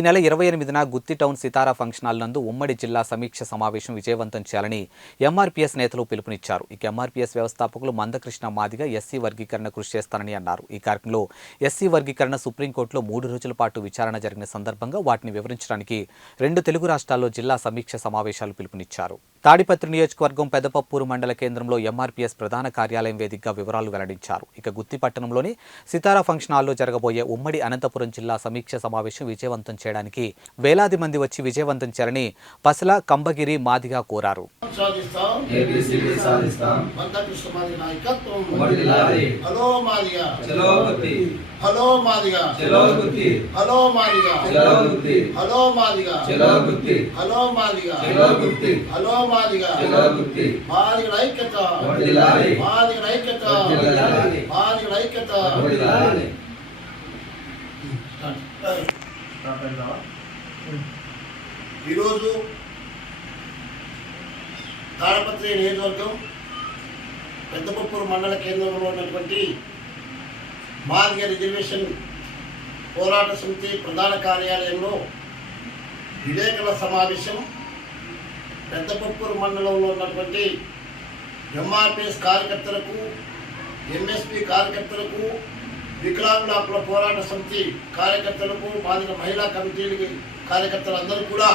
ఈ నెల ఇరవై ఎనిమిదిన Gutti town Sitara function hall నందు ఉమ్మడి జిల్లా సమీక్ష సమావేశం విజయవంతం చేయాలని ఎంఆర్పీఎస్ నేతలు పిలుపునిచ్చారు. ఇక ఎంఆర్పీఎస్ వ్యవస్థాపకులు మందకృష్ణ మాదిగా ఎస్సీ వర్గీకరణ కృషి చేస్తానని అన్నారు. ఈ కార్యక్రమంలో ఎస్సీ వర్గీకరణ సుప్రీంకోర్టులో మూడు రోజుల పాటు విచారణ జరిగిన సందర్భంగా వాటిని వివరించడానికి రెండు తెలుగు రాష్ట్రాల్లో జిల్లా సమీక్ష సమావేశాలు పిలుపునిచ్చారు. తాడిపత్రి నియోజకవర్గం పెదపప్పూరు మండల కేంద్రంలో ఎంఆర్పీఎస్ ప్రధాన కార్యాలయం వేదికగా వివరాలు వెల్లడించారు. ఇక గుత్తి పట్టణంలోని సితారా ఫంక్షన్ హాల్లో జరగబోయే ఉమ్మడి అనంతపురం జిల్లా సమీక్ష సమావేశం విజయవంతం చేయడానికి వేలాది మంది వచ్చి విజయవంతం చేయాలని పసల కంబగిరి మాదిగా కోరారు. సాధిస్తాం. ఏబిసిడి సాధిస్తాం మందకృష్ణ మాది నాయకత్వం. హలో మాదిగా. చలో గుత్తి హలో మాదిగా. చలో గుత్తి హలో మాదిగా. చలో గుత్తి హలో మాదిగా. చలో గుత్తి హలో మాదిగా. చలో గుత్తి మాదిగా ఐక్యత. వర్ధిల్లాలి. మాదిగల ఐక్యత. వర్ధిల్లాలి. మాదిగల ఐక్యత. వర్ధిల్లాలి. ఈరోజు తాడపత్రి నియోజకవర్గం పెద్దపప్పూరు మండల కేంద్రంలో ఉన్నటువంటి మాదిగ రిజర్వేషన్ పోరాట సమితి ప్రధాన కార్యాలయంలో విలేకరుల సమావేశం పెద్దపప్పూరు మండలంలో ఉన్నటువంటి ఎంఆర్పిఎస్ కార్యకర్తలకు ఎంఎస్పి కార్యకర్తలకు వికలాంగుల హక్కుల పోరాట సమితి కార్యకర్తలకు మాదిగ మహిళా కమిటీలకి కార్యకర్తలందరూ కూడా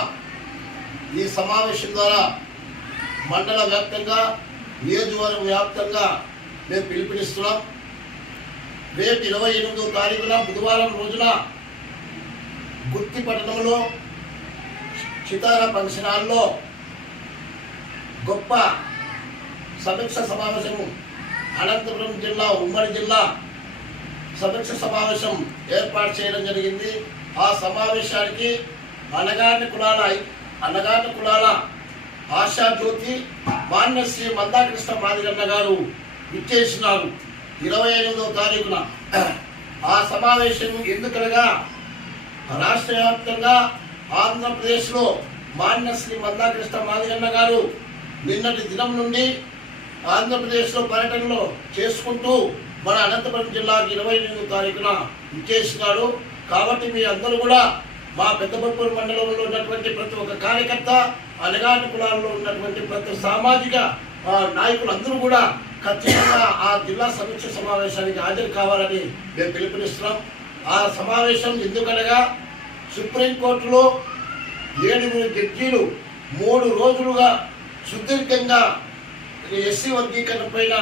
ఈ సమావేశం ద్వారా మండల వ్యాప్తంగా నియోజకవర్గ వ్యాప్తంగా మేము పిలుపునిస్తున్నాం. రేపు ఇరవై ఎనిమిదో తారీఖున బుధవారం రోజున గుత్తి పట్టణంలో చితారా ఫంక్షన్ హాల్లో గొప్ప సమీక్ష సమావేశం అనంతపురం జిల్లా ఉమ్మడి జిల్లా సమీక్ష సమావేశం ఏర్పాటు చేయడం జరిగింది. ఆ సమావేశానికి అనగాని కులాల ఐ- అనగాని కులాల ఆశా జ్యోతి మాన్యశ్రీ మందాకృష్ణ మాదిగన్న గారు విచ్చేసినారు. ఇరవై ఎనిమిదవ తారీఖున ఆ సమావేశం ఎందుకనగా రాష్ట్ర వ్యాప్తంగా ఆంధ్రప్రదేశ్లో మాన్యశ్రీ మందాకృష్ణ మాదిగన్న గారు నిన్నటి దినం నుండి ఆంధ్రప్రదేశ్లో పర్యటనలో చేసుకుంటూ మన అనంతపురం జిల్లాకి ఇరవై ఎనిమిదో తారీఖున ఇచ్చేసినాడు కాబట్టి మీ అందరూ కూడా మా పెద్దపప్పూరు మండలంలో ఉన్నటువంటి ప్రతి ఒక్క కార్యకర్త అనగాని కులాల్లో ఉన్నటువంటి ప్రతి సామాజిక నాయకులందరూ కూడా ఖచ్చితంగా ఆ జిల్లా సమీక్ష సమావేశానికి హాజరు కావాలని మేము పిలుపునిస్తున్నాం. ఆ సమావేశం ఎందుకనగా సుప్రీంకోర్టులో ఏడుగురు జడ్జీలు మూడు రోజులుగా సుదీర్ఘంగా ఎస్సీ వర్గీకరణ పైన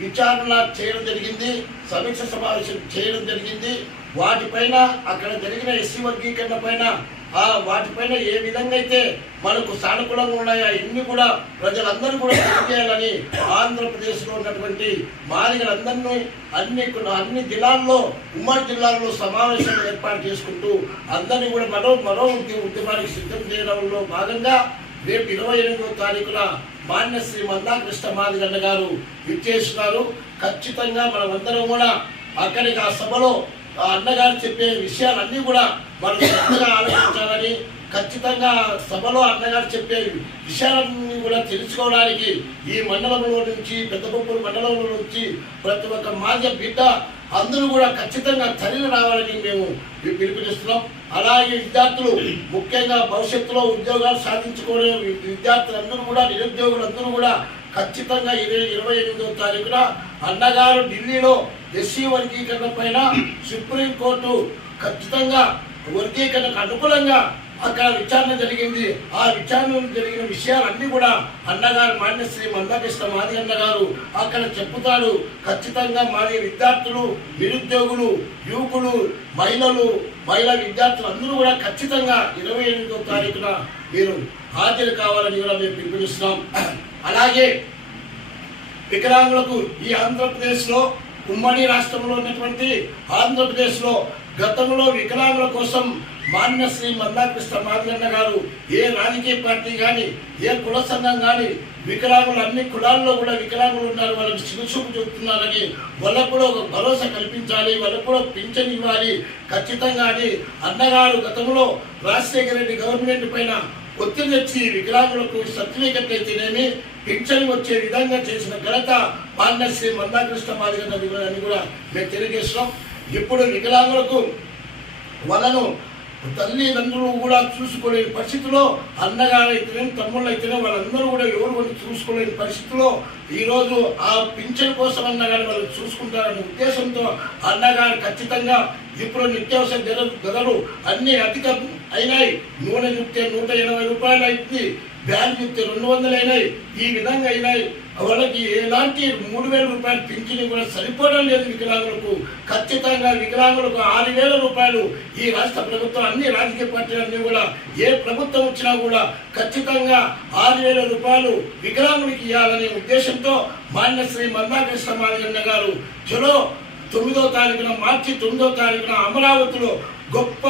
విచారణ చేయడం జరిగింది సమీక్ష సమావేశం చేయడం జరిగింది. వాటిపైన అక్కడ జరిగిన ఎస్సీ వర్గీకరణ పైన వాటిపైన ఏ విధంగా అయితే మనకు సానుకూలంగా ఉన్నాయో ఇన్ని కూడా ప్రజలందరూ కూడా తెలియజేయాలని ఆంధ్రప్రదేశ్లో ఉన్నటువంటి మాదిగలందరినీ అన్ని అన్ని జిల్లాల్లో ఉమ్మడి జిల్లాల్లో సమావేశాలు ఏర్పాటు చేసుకుంటూ అందరినీ కూడా మరో మరో ఉద్యమానికి సిద్ధం చేయడంలో భాగంగా రేపు ఇరవై ఎనిమిదో తారీఖున మాన్యశ్రీ మందాకృష్ణ మాదిగన్న గారు విచ్చేస్తున్నారు ఖచ్చితంగా మనమందరం కూడా అక్కడికి ఆ సభలో ఆ అన్నగారు చెప్పే విషయాలన్నీ కూడా మనం అని ఖచ్చితంగా సభలో అన్నగారు చెప్పే విషయాలన్నీ కూడా తెలుసుకోవడానికి ఈ మండలంలో నుంచి పెద్దపప్పూరు మండలంలో నుంచి ప్రతి ఒక్క మాధ్య బిడ్డ అందరూ కూడా ఖచ్చితంగా చర్యలు రావాలని మేము పిలుపునిస్తున్నాం. అలాగే విద్యార్థులు ముఖ్యంగా భవిష్యత్తులో ఉద్యోగాలు సాధించుకునే విద్యార్థులందరూ కూడా నిరుద్యోగులందరూ కూడా ఖచ్చితంగా ఇరవై ఇరవై ఎనిమిదో తారీఖున అన్నగారు ఢిల్లీలో ఎస్సీ వర్గీకరణ పైన సుప్రీంకోర్టు ఖచ్చితంగా వర్గీకరణకు అనుకూలంగా అక్కడ విచారణ జరిగింది. ఆ విచారణలో జరిగిన విషయాలన్నీ కూడా అన్నగారు మాన్యశ్రీ మందకృష్ణ మాది అన్నగారు అక్కడ చెప్పుతాడు ఖచ్చితంగా మాది విద్యార్థులు నిరుద్యోగులు యువకులు మహిళలు మహిళా విద్యార్థులు అందరూ కూడా ఖచ్చితంగా ఇరవై ఎనిమిదో తారీఖున మీరు హాజరు కావాలని కూడా మేము పిలుపునిస్తున్నాం. అలాగే వికలాంగులకు ఈ ఆంధ్రప్రదేశ్లో ఉమ్మడి రాష్ట్రంలో ఉన్నటువంటి ఆంధ్రప్రదేశ్లో గతంలో వికలాంగుల కోసం మాన్యశ్రీ మందాకృష్ణ మాదిగన్న గారు ఏ రాజకీయ పార్టీ కానీ ఏ కుల సంఘం కానీ వికలాంగులు అన్ని కులాల్లో కూడా వికలాంగులు ఉన్నారు. వాళ్ళకి చిరుచూపు చూపుతున్నారని వాళ్ళకు కూడా ఒక భరోసా కల్పించాలి వాళ్ళకు కూడా పింఛన్ ఇవ్వాలి. ఖచ్చితంగా అని అన్నగారు గతంలో రాజశేఖర రెడ్డి గవర్నమెంట్ పైన ఒత్తిడి తెచ్చి వికలాంగులకు సర్టిఫికెట్ అయితేనేమి పింఛన్ వచ్చే విధంగా చేసిన ఘనత పాండశ్రీ మందాకృష్ణ మాదిగన్న అని కూడా మేము తెలియజేస్తున్నాం. ఇప్పుడు వికలాంగులకు వాళ్ళను తల్లిదండ్రులు కూడా చూసుకోలేని పరిస్థితిలో అన్నగారైతేనే తమ్ముళ్ళైతేనే తమ్ముళ్ళు అయితేనే వాళ్ళందరూ కూడా ఎవరు కొన్ని చూసుకోలేని పరిస్థితిలో ఈరోజు ఆ పింఛన్ కోసం అన్నగారు వాళ్ళు చూసుకుంటారనే ఉద్దేశంతో అన్నగారు ఖచ్చితంగా ఇప్పుడు నిత్యావసర ధరలు ధరలు అన్ని అధిక అయినాయి. నూనె చూస్తే నూట ఎనభై రూపాయలు అయింది బ్యాగ్ చూస్తే రెండు వందలు అయినాయి ఈ విధంగా అయినాయి. వాళ్ళకి ఎలాంటి మూడు వేల రూపాయలు పింఛన్ కూడా సరిపోవడం లేదు వికలాంగులకు. ఖచ్చితంగా వికలాంగులకు ఆరు వేల రూపాయలు ఈ రాష్ట్ర ప్రభుత్వం అన్ని రాజకీయ పార్టీలన్నీ కూడా ఏ ప్రభుత్వం వచ్చినా కూడా ఖచ్చితంగా ఆరు వేల రూపాయలు వికలాంగులకు ఇవ్వాలనే ఉద్దేశంతో మాన్యశ్రీ మందాకృష్ణ మాదిగన్న గారు చలో తొమ్మిదో తారీఖున మార్చి తొమ్మిదో తారీఖున అమరావతిలో గొప్ప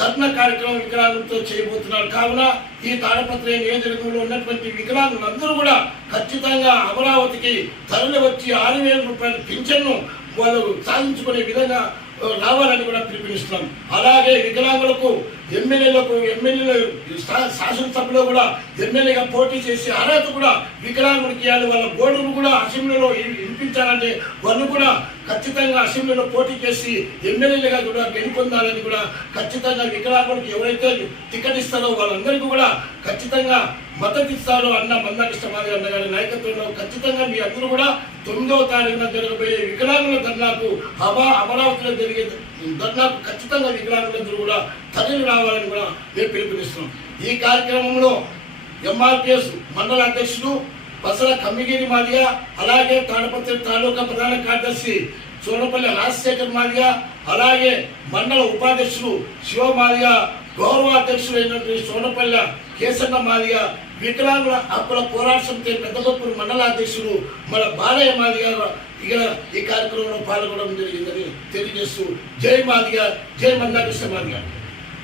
ధర్నా కార్యక్రమం వికలాంగులతో చేయబోతున్నారు. కావున ఈ తాడపత్రి నియోజకవర్గంలో ఉన్నటువంటి వికలాంగులందరూ కూడా ఖచ్చితంగా అమరావతికి తరలి వచ్చి ఆరు వేల రూపాయల పింఛన్ను వాళ్ళు సాధించుకునే విధంగా రావాలని కూడా పిలుపునిస్తున్నాం. అలాగే వికలాంగులకు ఎమ్మెల్యేలకు ఎమ్మెల్యేలు శాసనసభలో కూడా ఎమ్మెల్యేగా పోటీ చేసే అర్హత కూడా వికలాంగులకు ఇవ్వాలి. వాళ్ళ బోర్డును కూడా అసెంబ్లీలో వినిపించాలంటే వాళ్ళు కూడా ఖచ్చితంగా అసెంబ్లీలో పోటీ చేసి ఎమ్మెల్యేలుగా కూడా గెలుపొందాలని కూడా ఖచ్చితంగా వికలాంగులకు ఎవరైతే టికెట్ ఇస్తారో వాళ్ళందరికీ కూడా ఖచ్చితంగా మద్దతు అన్న మందకృష్ణ మాదిరి అన్న గారి నాయకత్వంలో ఖచ్చితంగా మీ అందరూ కూడా తొమ్మిదవ తారీఖున జరగబోయే వికలాంగుల ధర్నాకు హవా అమరావతిలో జరిగే ధర్నాకు ఖచ్చితంగా వికలాంగులందరూ కూడా తరలి రావాలని కూడా మేము పిలుపునిస్తున్నాం. ఈ కార్యక్రమంలో ఎంఆర్పిఎస్ మండల అధ్యక్షుడు బసల కమ్మిగిరి మాదిగ అలాగే తాడపత్రి తాలూకా ప్రధాన కార్యదర్శి చూడపల్లి రాజశేఖర్ మాదిగ అలాగే మండల ఉపాధ్యక్షుడు శివ మాదిగా గౌరవ అధ్యక్షుడు సోనపల్లె సోనపల్లి కేసన్న మాదిగ వికలాంగుల హక్కుల పోరాట సమితి పెద్దగొప్పూరు మండల అధ్యక్షుడు మన బాలయ్య మాదిగ ఇక్కడ ఈ కార్యక్రమంలో పాల్గొనడం జరిగిందని తెలియజేస్తూ జై మాదిగ జై మందాకృష్ణ మాదిగా.